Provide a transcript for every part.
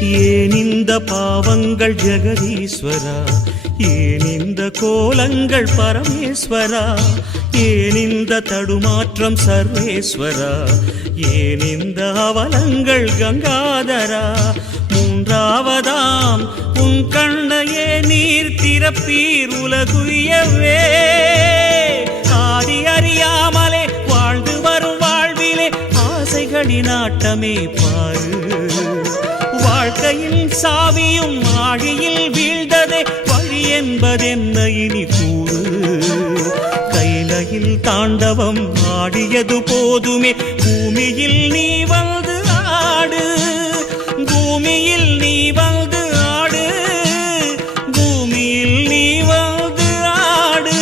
ஏன் இந்த பாவங்கள் ஜெகதீஸ்வரா, ஏன் இந்த கோலங்கள் பரமேஸ்வரா, ஏன் இந்த தடுமாற்றம் சர்வேஸ்வரா, ஏன் இந்த அவலங்கள் கங்காதரா. மூன்றாவதாம் உன் கண்ணையே நீர் திறப்பீர் உலகுயவே. ஆதி அறியாமலே வாழ்ந்து வரும் வாழ்விலே ஆசைகளின் ஆட்டமே பாரு. வாழ்க்கையின் சாவியும் ஆழியில் வீழ்ந்ததே, வழி என்பதென்ன இனி கூறு. கைலையில் தாண்டவம் ஆடியது போதுமே, பூமியில் நீ வந்து ஆடு, பூமியில் நீ வந்து ஆடு, பூமியில் நீ வந்து ஆடு.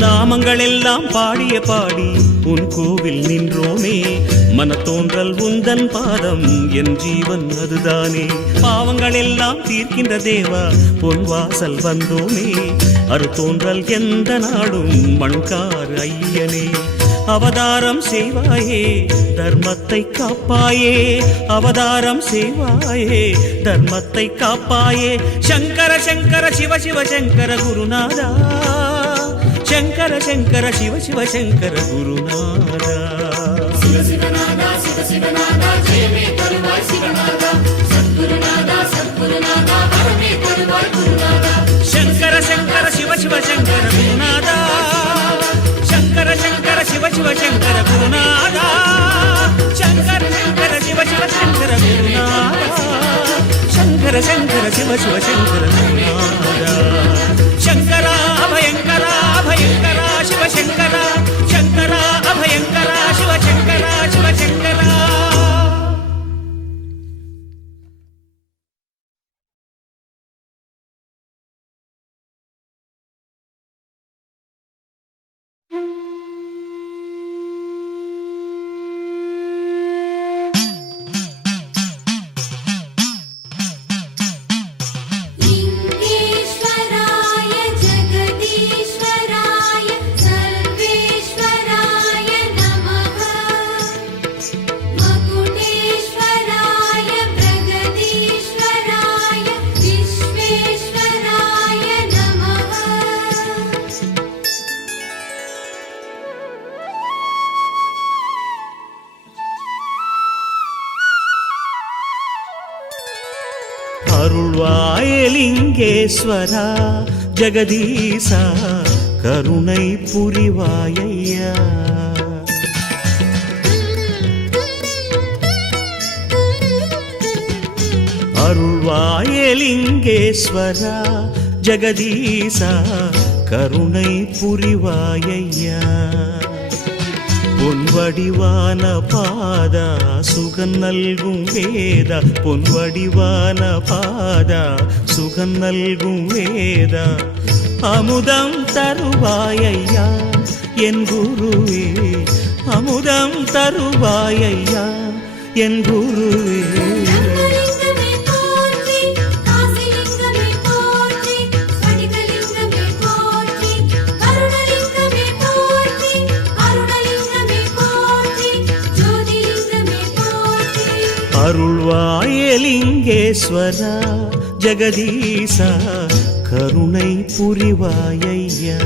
நாமங்கள் எல்லாம் பாடிய பாடி உன் கோவில் நின்றோமே, மனத்தோன்றல் உந்தன் பாதம் என் ஜீவன் அதுதானே. பாவங்கள் எல்லாம் தீர்க்கின்ற தேவா பொன் வாசல் வந்தோமே, அருத்தோன்றல் எந்த நாடும் மண்கார் ஐயனே. அவதாரம் செய்வாயே தர்மத்தை காப்பாயே, அவதாரம் செய்வாயே தர்மத்தை காப்பாயே. சங்கர சங்கர சிவ சிவ சங்கர குருநாதா, சங்கர சங்கர சிவ சிவ சங்கர குருநாதா. சிவ சிவநாதா சிவ சிவநாதா ஜெயமே தருவாய் சிவநாதா, சத்குருநாதா சத்குருநாதா வரமே தருவாய் குருநாதா. சங்கர சங்கர சிவ சிவ சங்கர குருநாதா, சங்கர சங்கர சிவ சிவ சங்கர குருநாதா, சங்கர சங்கர சிவ சிவ சங்கர குருநாதா, சங்கர சங்கர சிவ சிவ சங்கர குருநாதா. சங்கரா அபயங்கரா அபயங்கரா சிவ சங்கரா, சங்கரா அபயங்கரா சிவ சங்கரா சிவ சங்கரா. அருள்வாயலிங்கேஸ்வரா ஜெகதீசா கருணை புரிவாயையா. அருள்வாயலிங்கேஸ்வரா ஜெகதீசா கருணை புரிவாயையா. பொன்வடிவான பாதா சுகன் நல்கும் வேதா, பொன்வடிவான பாதா சுகன் நல்கும் வேதா. அமுதம் தருவாயையா என் குருவே, அமுதம் தருவாயையா என் குருவே. அருள்வாயலிங்கேஸ்வரா ஜெகதீசா கருணை புரிவாயையா.